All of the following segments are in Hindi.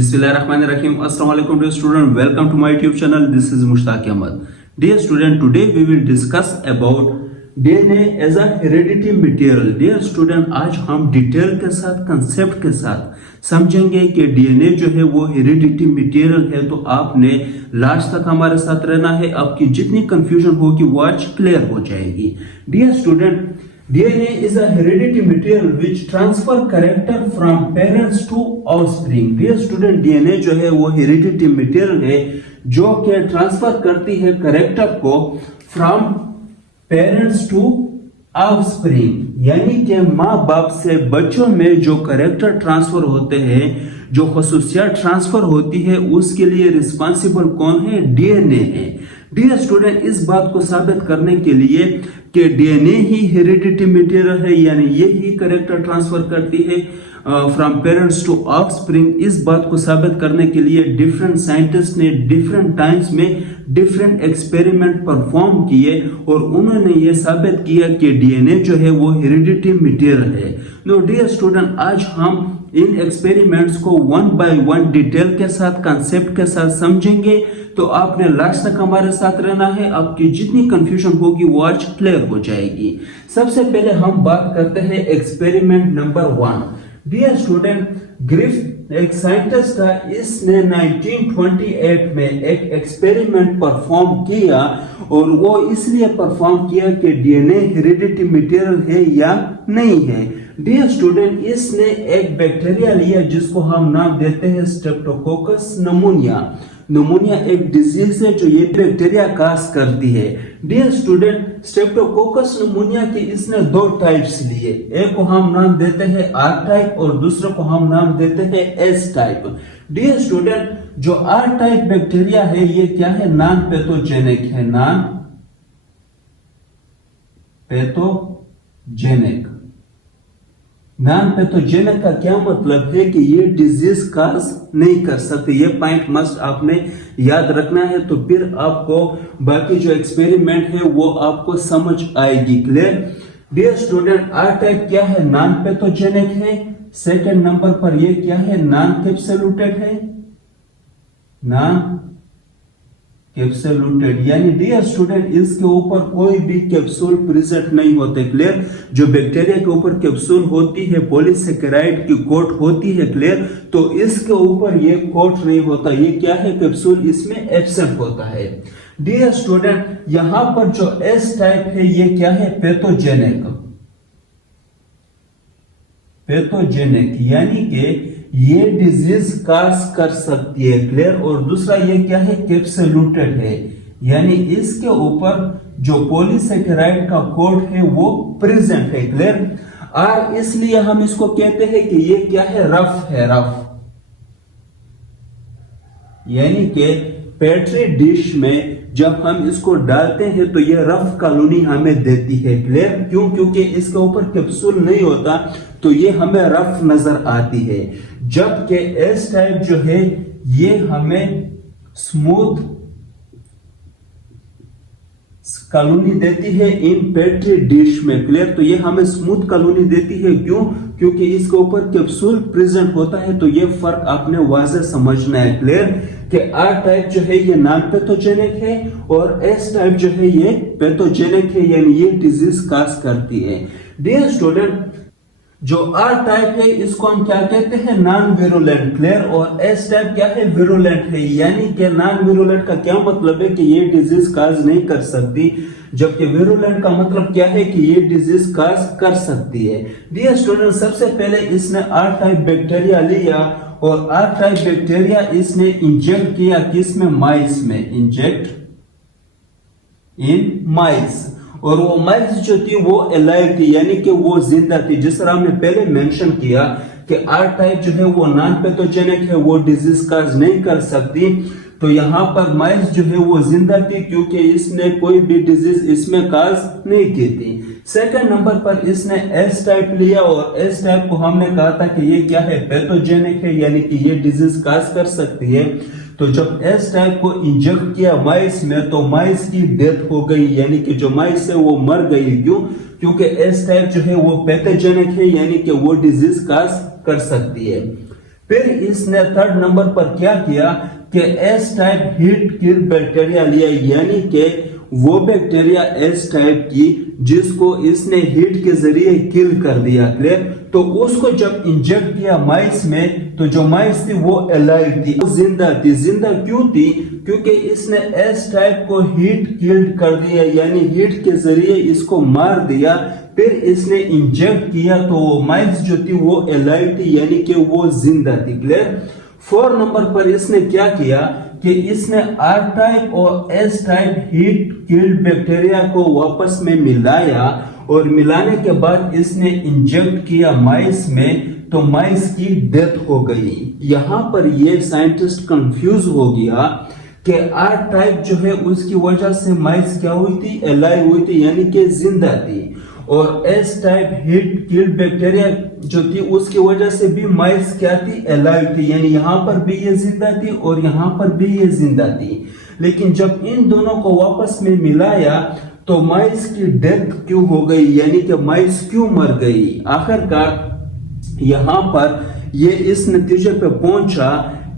Bismillahirrahmanirrahim. Assalamu alaikum dear student. Welcome to my YouTube channel. This is Mushtaq Ahmad. Dear student, today we will discuss about DNA as a hereditary material. Dear student, आज हम डिटेल के साथ कंसेप्ट के साथ समझेंगे कि डीएनए जो है वो हेरिडिटी मटेरियल है। तो आपने लास्ट तक हमारे साथ रहना है। आपकी जितनी कंफ्यूजन होगी वो आज क्लियर हो जाएगी। Dear student, DNA is a hereditary material which transfer character from parents to offspring. Dear student, DNA जो है वो hereditary material है जो कि ट्रांसफर करती है कैरेक्टर को from parents to offspring, यानी कि माँ बाप से बच्चों में जो कैरेक्टर ट्रांसफर होते हैं, जो खसूसियात ट्रांसफर होती है, उसके लिए रिस्पॉन्सिबल कौन है? डीएनए है। डियर स्टूडेंट, इस बात को साबित करने के लिए कि डीएनए ही हेरिडिटी मटेरियल है, यानी ये ही कैरेक्टर ट्रांसफर करती है फ्रॉम पेरेंट्स टू ऑफस्प्रिंग, इस बात को साबित करने के लिए डिफरेंट साइंटिस्ट ने डिफरेंट टाइम्स में डिफरेंट एक्सपेरिमेंट परफॉर्म किए और उन्होंने ये साबित किया कि डीएनए जो है वो हेरिडिटी मटेरियल है। नो डियर स्टूडेंट, आज हम इन एक्सपेरिमेंट्स को वन बाय वन डिटेल के साथ कंसेप्ट के साथ समझेंगे। तो आपने लास्ट तक हमारे साथ रहना है। आपकी जितनी कंफ्यूजन होगी वो आज क्लियर हो जाएगी। सबसे पहले हम बात करते हैं experiment number 1। Dear student, Griffith एक साइंटिस्ट था, इसने 1928 में एक एक्सपेरिमेंट परफॉर्म किया और वो इसलिए परफॉर्म किया कि डीएनए हेरिडिटी मटेरियल है या नहीं है। डियर स्टूडेंट, इसने एक बैक्टीरिया लिया जिसको हम नाम देते हैं स्ट्रेप्टोकोकस नमूनिया। नमूनिया एक डिजीज है जो ये बैक्टीरिया काज करती है। डियर स्टूडेंट, स्ट्रेप्टोकोकस नमूनिया के इसने दो टाइप्स लिए, एक को हम नाम देते हैं आर टाइप और दूसरे को हम नाम देते हैं एस टाइप। डियर स्टूडेंट, जो आर टाइप बैक्टीरिया है ये क्या है? नॉन पैथोजेनिक है। Non pathogenic. नॉन पैथोजेनिक का क्या मतलब है कि ये डिजीज काज नहीं कर सकते। ये पॉइंट मस्ट आपने याद रखना है, तो फिर आपको बाकी जो एक्सपेरिमेंट है वो आपको समझ आएगी। Clear? Dear student, R type क्या है? नॉन पैथोजेनिक है। सेकंड नंबर पर ये क्या है? Non capsulated non. नॉन कैप्सुलेटेड, यानी डियर स्टूडेंट इसके ऊपर कोई भी कैप्सूल प्रेजेंट नहीं होते। क्लियर? जो बैक्टीरिया के ऊपर कैप्सूल होती है, पॉलीसेकेराइड की कोट होती है। क्लियर? तो इसके ऊपर ये कोट नहीं होता। ये क्या है? कैप्सूल इसमें एब्सेंट होता है। डियर स्टूडेंट, यहां पर जो एस टाइप है ये क्या है? पैथोजेनिक। पैथोजेनिक यानी कि ये डिजीज काज कर सकती है। क्लियर? और दूसरा ये क्या है? कैप्सुलेटेड है, यानी इसके ऊपर जो पॉलीसेकेराइड का कोट है वो प्रेजेंट है। क्लियर? और इसलिए हम इसको कहते हैं कि ये क्या है? रफ है। रफ यानी कि पेट्री डिश में जब हम इसको डालते हैं तो ये रफ कॉलोनी हमें देती है। क्लियर? क्यों? क्योंकि इसके ऊपर कैप्सूल नहीं होता तो ये हमें रफ नजर आती है, जबकि एस टाइप जो है ये हमें स्मूथ कॉलोनी देती है इन पेट्री डिश में। क्लियर? तो ये हमें स्मूथ कॉलोनी देती है। क्यों? क्योंकि इसके ऊपर कैप्सूल प्रेजेंट होता है। तो ये फर्क आपने वाज़ेह समझना है। क्लियर? कि आर टाइप जो है ये नॉन पैथोजेनिक है और एस टाइप जो है ये पैथोजेनिक है, यानी ये डिजीज काज करती है। डियर स्टूडेंट, जो आर टाइप है इसको हम क्या कहते हैं? Non virulent. क्लियर? और एस टाइप क्या है? विरुलेंट है, यानी कि नॉन विरुलेंट का क्या मतलब है कि ये डिजीज काज नहीं कर सकती, जबकि विरुलेंट का मतलब क्या है कि ये डिजीज काज कर सकती है। डियर स्टूडेंट, सबसे पहले इसने आर टाइप बैक्टीरिया लिया और आर टाइप बैक्टीरिया इसने इंजेक्ट किया किसमें? माइस में। इंजेक्ट इन माइस, और वो माइस जो थी वो अलाइव थी, यानी कि वो जिंदा थी। जिस तरह हमने पहले मेंशन किया कि आर टाइप जो है वो नॉन पैथोजेनिक है, वो डिजीज काज नहीं कर सकती। तो यहाँ पर माइस जो है वो जिंदा थी क्योंकि इसने कोई भी डिजीज इसमें काज नहीं की थी। सेकंड नंबर पर इसने एस टाइप लिया और एस टाइप को हमने कहा था कि ये क्या है? पैथोजेनिक है, यानी कि ये डिजीज काज कर सकती है। तो जब एस टाइप को इंजेक्ट किया माइस में तो माइस की डेथ हो गई, यानी कि जो माइस है वो मर गई। क्यों? क्योंकि एस टाइप जो है वो पैथोजेनिक है, यानी कि वो डिजीज काज कर सकती है। फिर इसने थर्ड नंबर पर क्या किया कि S type heat kill bacteria लिया, यानी कि वो बैक्टीरिया एस टाइप की जिसको इसने हीट के जरिए किल कर दिया। क्लियर? तो उसको जब इंजेक्ट किया माइस में, तो जो माइस थी वो अलाइव थी, वो जिंदा थी। जिंदा क्यों थी? क्योंकि इसने एस टाइप को हीट किल्ड कर दिया, यानी हीट के जरिए इसको मार दिया। फिर इसने इंजेक्ट किया तो वो माइस जो थी वो अलाइव थी, यानी कि वो जिंदा थी। क्लियर? 4 नंबर पर इसने क्या किया कि इसने आर टाइप और S type heat killed bacteria को वापस में मिलाया, और मिलाने के बाद इसने इंजेक्ट किया माइस में, तो माइस की डेथ हो गई। यहां पर ये साइंटिस्ट कंफ्यूज हो गया कि आर टाइप जो है उसकी वजह से माइस क्या हुई थी? अलाइव हुई थी, यानी कि जिंदा थी। और S type heat killed bacteria जो थी उसकी वजह से भी माइस क्या थी? अलाइव थी, यानी यहां पर भी ये जिंदा थी और यहां पर भी ये जिंदा थी। लेकिन जब इन दोनों को वापस में मिलाया तो माइस की डेथ क्यों हो गई, यानी कि माइस क्यों मर गई? आखिरकार यहां पर ये इस नतीजे पे पहुंचा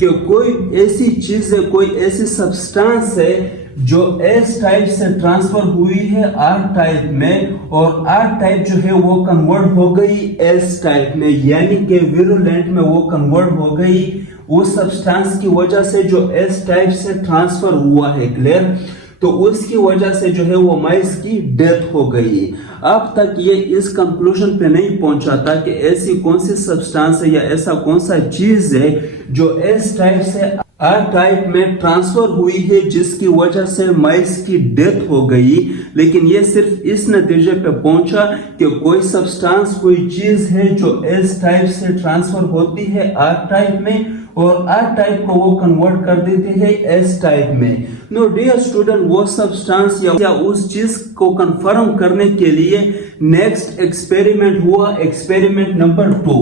कि कोई ऐसी चीज है, कोई ऐसी सब्सटेंस है जो एस टाइप से ट्रांसफर हुई है आर टाइप में, और आर टाइप जो है वो कन्वर्ट हो गई एस टाइप में, यानी कि विरुलेंट में वो कन्वर्ट हो गई उस सब्सटेंस की वजह से जो एस टाइप से ट्रांसफर हुआ है। क्लियर? तो उसकी वजह से जो है वो माइस की डेथ हो गई। अब तक ये इस कंक्लूजन पे नहीं पहुंचा था कि ऐसी कौन सी सब्सटेंस है या ऐसा कौन सा चीज है जो एस टाइप से आर टाइप में ट्रांसफर हुई है जिसकी वजह से माइस की डेथ हो गई। लेकिन ये सिर्फ इस नतीजे पे पहुंचा कि कोई सब्सटेंस, कोई चीज है जो एस टाइप से ट्रांसफर होती है आर टाइप में, और आर टाइप को वो कन्वर्ट कर देते हैं एस टाइप में। नो डियर स्टूडेंट, वो सब्सटेंस या उस चीज को कंफर्म करने के लिए नेक्स्ट एक्सपेरिमेंट हुआ, एक्सपेरिमेंट नंबर 2।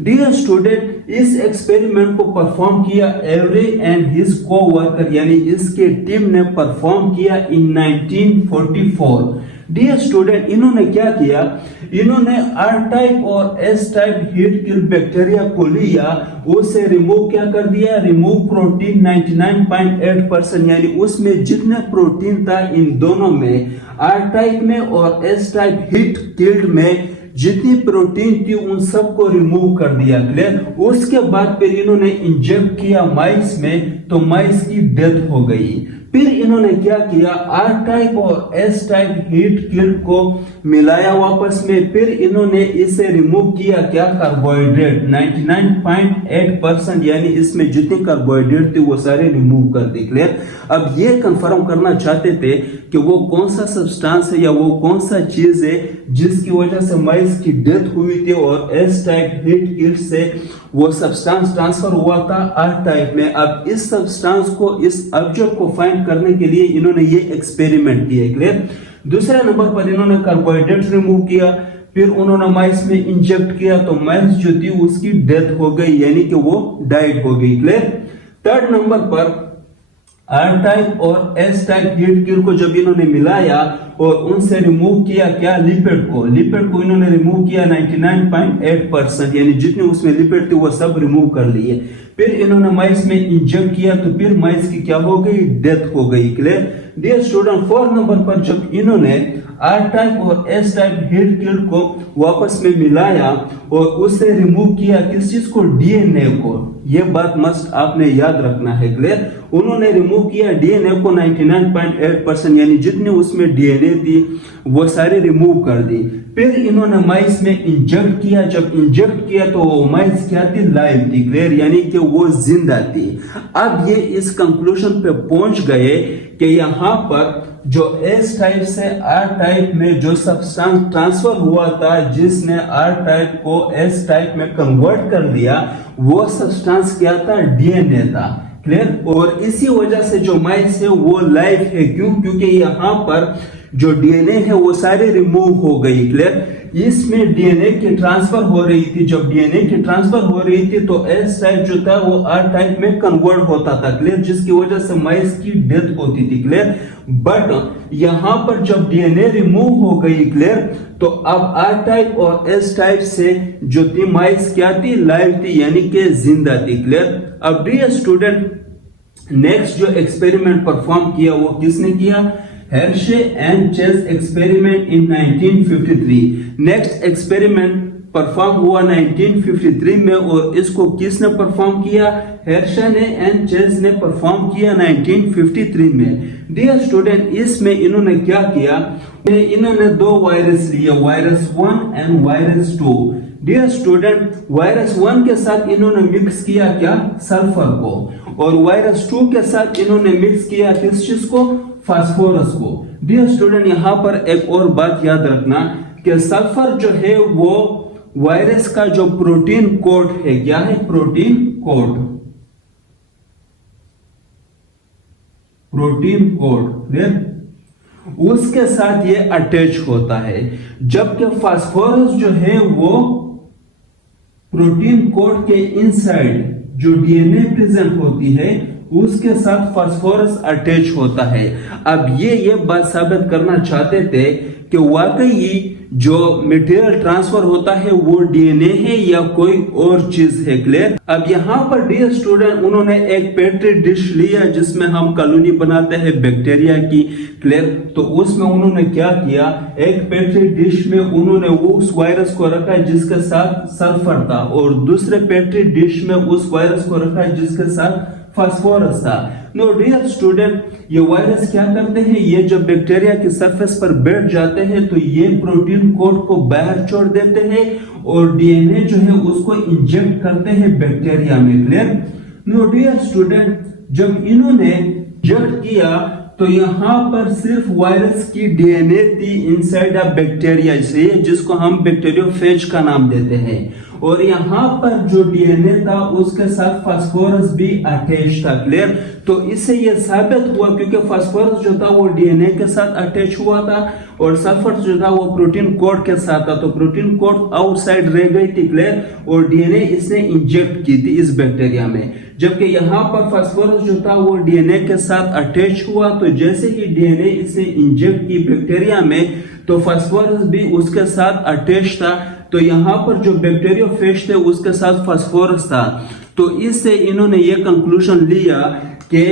डियर स्टूडेंट, इस एक्सपेरिमेंट को परफॉर्म किया एवरी एंड हिज कोवर्कर, यानी इसके टीम ने परफॉर्म किया इन 1944। डियर स्टूडेंट, इन्होंने क्या किया? इन्होंने आर टाइप और S type heat kill bacteria को लिया, उसे रिमूव क्या कर दिया? रिमूव प्रोटीन 99.8%, यानी उसमें जितने प्रोटीन था इन दोनों में, आर टाइप में और एस टाइप हीट किल्ड में जितनी प्रोटीन थी उन सबको रिमूव कर दिया। क्लियर? उसके बाद फिर इन्होंने इंजेक्ट किया माइस में, तो माइस की डेथ हो गई। फिर इन्होंने क्या किया? आर टाइप और एस टाइप हीट किल्ड को मिलाया वापस में, फिर इन्होंने इसे रिमूव किया क्या? कार्बोहाइड्रेट 99.8%, यानी इसमें जितने कार्बोहाइड्रेट थे वो सारे रिमूव कर दी। क्लियर? अब ये कंफर्म करना चाहते थे कि वो कौन सा सब्सटेंस है या वो कौन सा चीज है जिसकी वजह से माइस की डेथ हुई थी और एस टाइप हीट किल्ड से वो सब्सटेंस ट्रांसफर हुआ था आर टाइप में। अब इस सब्सटेंस को, इस ऑब्जेक्ट को फाइंड करने के लिए इन्होंने ये एक्सपेरिमेंट किया। क्लियर? दूसरे नंबर पर इन्होंने कार्बोहाइड्रेट रिमूव किया, फिर उन्होंने माइस में इंजेक्ट किया, तो माइस जो थी उसकी डेथ हो गई, यानी कि वो डाइड हो गई। क्लियर? थर्ड नंबर पर आर टाइप और एस टाइप हीट किल को जब इन्होंने मिलाया और उनसे रिमूव किया क्या? लिपिड को इन्होंने रिमूव किया 99.8%, यानी जितने उसमें लिपिड थे वो सब रिमूव कर लिए। फिर इन्होंने माइस में इंजेक्ट किया, तो फिर माइस की क्या हो गई? डेथ हो गई। क्लियर? डियर स्टूडेंट, 4 नंबर पर जब इन्होंने आर टाइप और एस टाइप हीट किल को वापस में मिलाया और उससे रिमूव किया किस चीज को? डीएनए को। यह बात मस्ट आपने याद रखना है। क्लियर? उन्होंने रिमूव किया डीएनए को 99.8%, यानी जितने उसमें डीएनए थी वो सारे रिमूव कर दी। फिर इन्होंने माइस में इंजेक्ट किया, जब इंजेक्ट किया तो वो माइस क्या थी? लाइव थी। क्लियर? यानी कि वो जिंदा थी। अब ये इस कंक्लूजन पे पहुंच गए कि यहाँ पर जो एस टाइप से आर टाइप में जो सब्सटेंस ट्रांसफर हुआ था, जिसने आर टाइप को एस टाइप में कन्वर्ट कर दिया, वो सब्सटेंस क्या था? डीएनए था। क्लियर? और इसी वजह से जो माइस है वो लाइव है। क्यों? क्योंकि यहाँ पर जो डीएनए है वो सारे रिमूव हो गई। क्लियर? इसमें डीएनए की ट्रांसफर हो रही थी। जब डीएनए की ट्रांसफर हो रही थी तो एस टाइप जो था वो आर टाइप में कन्वर्ट होता था, क्लियर, जिसकी वजह से माइस की डेथ होती थी, क्लियर। बट यहां पर जब डीएनए रिमूव हो गई, क्लियर, तो अब आर टाइप और एस टाइप से जो थी माइस क्या थी, लाइव थी, यानी कि जिंदा थी, क्लियर। अब डियर स्टूडेंट, नेक्स्ट जो एक्सपेरिमेंट परफॉर्म किया वो किसने किया, Hershey and Chase experiment in 1953। Next experiment perform हुआ 1953 में, और इसको किसने परफॉर्म किया, हेर्शे ने एंड चेस ने परफॉर्म किया 1953 में। डियर स्टूडेंट, इसमें इन्होंने क्या किया, इन्होंने दो वायरस लिए, virus 1 and virus 2। Dear student, virus 1 के साथ इन्होंने मिक्स किया क्या, सल्फर को, और वायरस 2 के साथ इन्होंने मिक्स किया किस चीज को, फास्फोरस को। डियर स्टूडेंट, यहां पर एक और बात याद रखना कि सल्फर जो है वो वायरस का जो प्रोटीन कोड है, क्या है, protein code, protein code, clear, उसके साथ ये अटैच होता है। जबकि फास्फोरस जो है वो प्रोटीन कोड के इनसाइड जो डीएनए प्रेजेंट होती है उसके साथ फास्फोरस अटैच होता है। अब ये बात साबित करना चाहते थे कि वाकई जो मटेरियल ट्रांसफर होता है वो डीएनए है या कोई और चीज है, क्लियर। अब यहाँ पर डियर स्टूडेंट, उन्होंने एक पेट्री डिश लिया जिसमें हम कॉलोनी बनाते हैं बैक्टीरिया की, क्लियर। तो उसमें उन्होंने क्या किया, एक पेट्री डिश में उन्होंने उस वायरस को रखा जिसके साथ सल्फर था, और दूसरे पेट्री डिश में उस वायरस को रखा जिसके साथ फास्फोरस था। नो डियर स्टूडेंट, ये वायरस क्या करते हैं, ये जब बैक्टीरिया की सरफेस पर बैठ जाते हैं तो ये प्रोटीन कोड को बाहर छोड़ देते हैं और डीएनए जो है उसको इंजेक्ट करते हैं बैक्टीरिया में, क्लियर। नो डियर स्टूडेंट, जब इन्होंने इंजेक्ट किया तो यहाँ पर सिर्फ वायरस की डीएनए थी इनसाइड ऑफ बैक्टीरिया, से जिसको हम बैक्टीरियोफेज का नाम देते हैं, और यहाँ पर जो डीएनए था उसके साथ फास्फोरस भी अटैच था, क्लियर। तो इससे यह साबित हुआ, क्योंकि फास्फोरस जो था वो डीएनए के साथ अटैच हुआ था और सल्फर जो था वो प्रोटीन कोड के साथ था, तो प्रोटीन कोड आउटसाइड रह गई थी, क्लियर, और डीएनए इसने इंजेक्ट की थी इस बैक्टीरिया में। जबकि यहाँ पर फास्फोरस जो था वो डीएनए के साथ अटैच हुआ, तो जैसे ही डीएनए इसने इंजेक्ट की बैक्टीरिया में तो फास्फोरस भी उसके साथ अटैच था। तो यहाँ पर जो बैक्टीरियोफेज थे उसके साथ फास्फोरस था। तो इससे इन्होंने ये कंक्लूजन लिया कि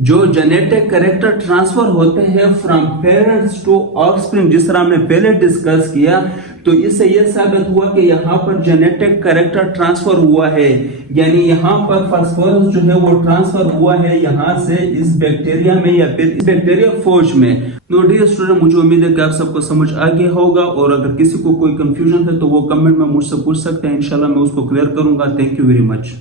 जो जेनेटिक कैरेक्टर ट्रांसफर होते हैं फ्रॉम पेरेंट्स टू ऑफस्प्रिंग, जिस तरह हमने पहले डिस्कस किया, तो इससे यह साबित हुआ कि यहाँ पर जेनेटिक कैरेक्टर ट्रांसफर हुआ है, यानी यहाँ पर फास्फोरस जो है वो ट्रांसफर हुआ है यहाँ से इस बैक्टीरिया में या फिर इस बैक्टीरिया फोज में। तो डियर स्टूडेंट, मुझे उम्मीद है कि आप सबको समझ आ गया होगा, और अगर किसी को कोई कंफ्यूजन है तो वो कमेंट में मुझसे पूछ सकते हैं, इंशाल्लाह मैं उसको क्लियर करूंगा। Thank you very much.